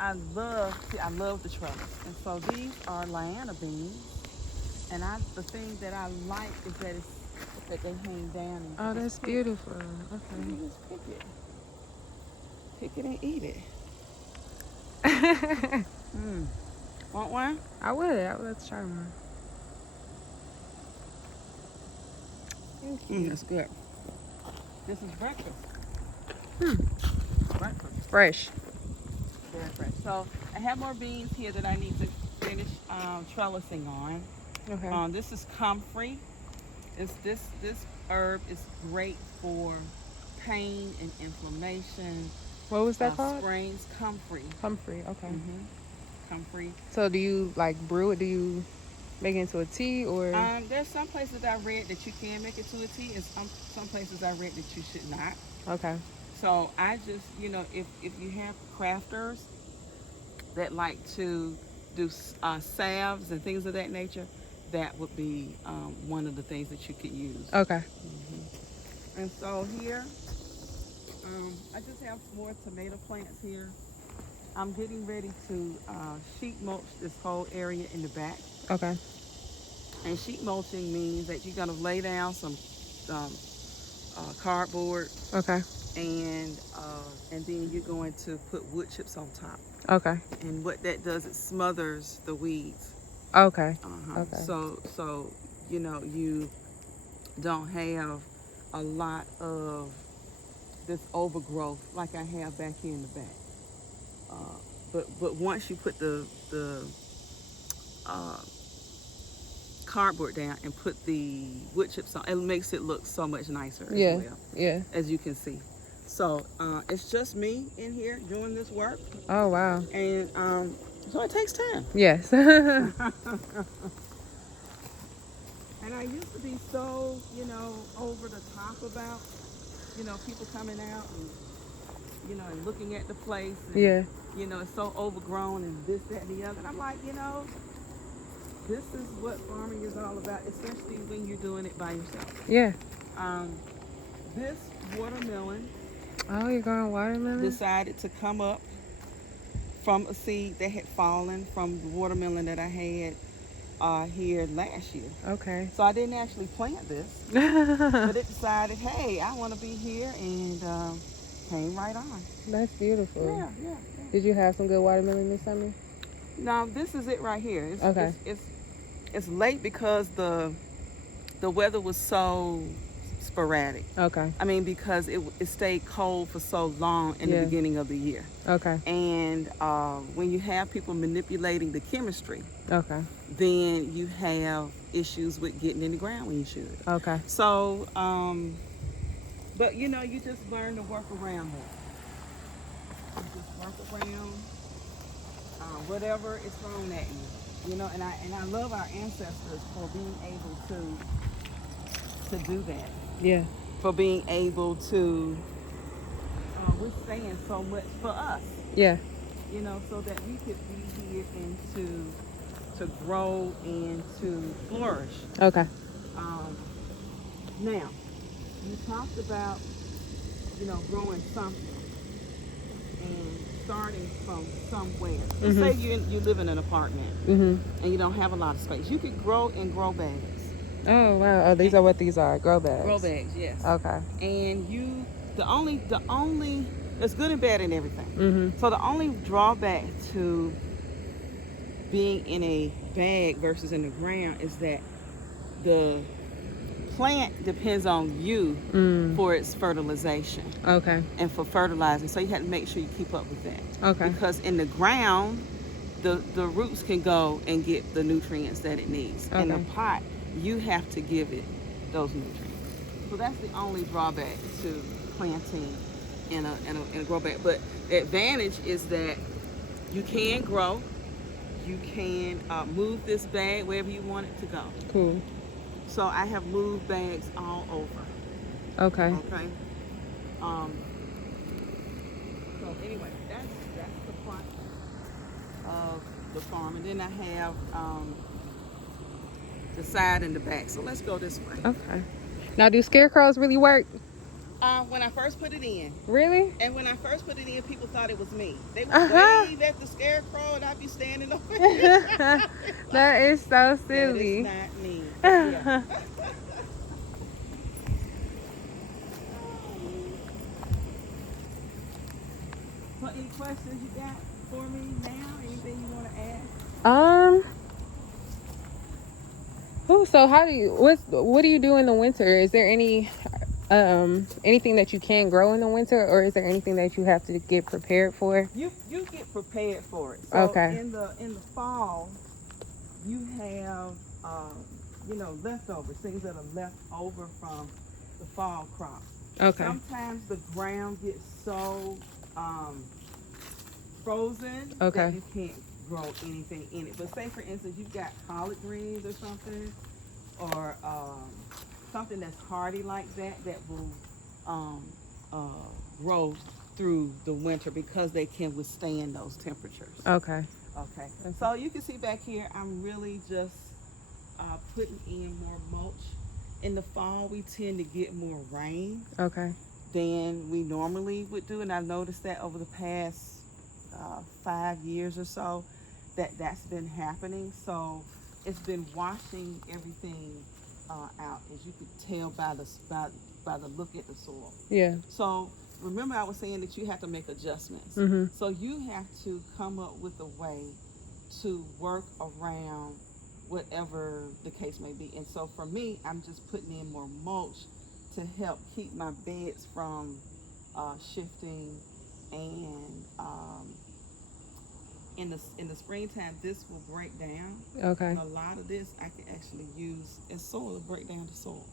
I love the trellis. And so these are Lyanna beans. And the thing that I like is that they hang down and Oh, you that's just pick. beautiful. You Okay. just pick it. Pick it and eat it. Mm. Want one? I would. Let's try one. Thank you. That's good. This is breakfast. Hmm. Breakfast. Fresh. Very fresh. So I have more beans here that I need to finish trellising on. Okay. This is comfrey. This herb is great for pain and inflammation. What was that called? Sprains, comfrey. Comfrey. Okay. Comfrey. So do you like brew it? Do you make it into a tea or? There's some places I read that you can make it to a tea, and some places I read that you should not. Okay. So I just, if you have crafters that like to do salves and things of that nature, that would be one of the things that you could use. Okay. And so here, I just have more tomato plants here. I'm getting ready to sheet mulch this whole area in the back. Okay. And sheet mulching means that you're gonna lay down some cardboard, Okay. and then you're going to put wood chips on top. Okay. And what that does, it smothers the weeds. Okay. Okay. So you don't have a lot of this overgrowth like I have back here in the back. But once you put the cardboard down and put the wood chips on, it makes it look so much nicer as well. Yeah. As you can see. So it's just me in here doing this work. Oh wow. And so it takes time. Yes. And I used to be so, over the top about, people coming out and, and looking at the place. And, Yeah. It's so overgrown and this, that, and the other. And I'm like, this is what farming is all about, especially when you're doing it by yourself. Yeah. This watermelon Oh, you're growing watermelon? decided to come up from a seed that had fallen from the watermelon that I had here last year. Okay. So I didn't actually plant this, but it decided, hey, I want to be here, and came right on. That's beautiful. Yeah. Did you have some good watermelon this summer? Now this is it right here. Okay. It's late because the weather was so sporadic. Okay. I mean, because it stayed cold for so long in the beginning of the year. Okay. And when you have people manipulating the chemistry, Okay. then you have issues with getting in the ground when you should. Okay. So, but you just learn to work around that. You just work around whatever is thrown at you. And I love our ancestors for being able to do that. Yeah. For being able to withstand so much for us. Yeah. So that we could be here and to grow and to flourish. Okay. Now, you talked about, growing something and starting from somewhere. Let's say you live in an apartment and you don't have a lot of space. You could grow in grow bags. Oh wow. Oh, these are what these are. Grow bags. Grow bags, yes. Okay. And the only there's good and bad in everything. Mm-hmm. So the only drawback to being in a bag versus in the ground is that the plant depends on you for its fertilization. Okay. And for fertilizing. So you have to make sure you keep up with that. Okay. Because in the ground, the roots can go and get the nutrients that it needs. Okay. In the pot, you have to give it those nutrients. So that's the only drawback to planting in a grow bag. But the advantage is that you can grow. You can move this bag wherever you want it to go. Cool. So I have moved bags all over. Okay. Okay. So anyway, that's the front of the farm, and then I have the side and the back. So let's go this way. Okay. Now, do scarecrows really work? When I first put it in. Really? And when I first put it in, people thought it was me. They would Uh-huh. wave at the scarecrow, and I'd be standing over here. That is so That is silly. not me. Yeah. So, any questions you got for me now? Anything you want to ask? So what do you do in the winter? Is there anything that you can grow in the winter, or is there anything that you have to get prepared for? You get prepared for it. So Okay. in the fall, you have leftovers, things that are left over from the fall crop. Okay. Sometimes the ground gets so frozen Okay. that you can't grow anything in it. But say for instance you've got collard greens or something, or something that's hardy like that will grow through the winter because they can withstand those temperatures. Okay. Okay. So you can see back here, I'm really just putting in more mulch. In the fall, we tend to get more rain Okay. than we normally would do, and I've noticed that over the past 5 years or so, that's been happening. So it's been washing everything out, as you could tell by the look at the soil. Yeah. So remember, I was saying that you have to make adjustments. Mm-hmm. So you have to come up with a way to work around whatever the case may be. And so for me, I'm just putting in more mulch to help keep my beds from shifting. And in the springtime, this will break down. Okay. And a lot of this I can actually use as soil to break down the soil.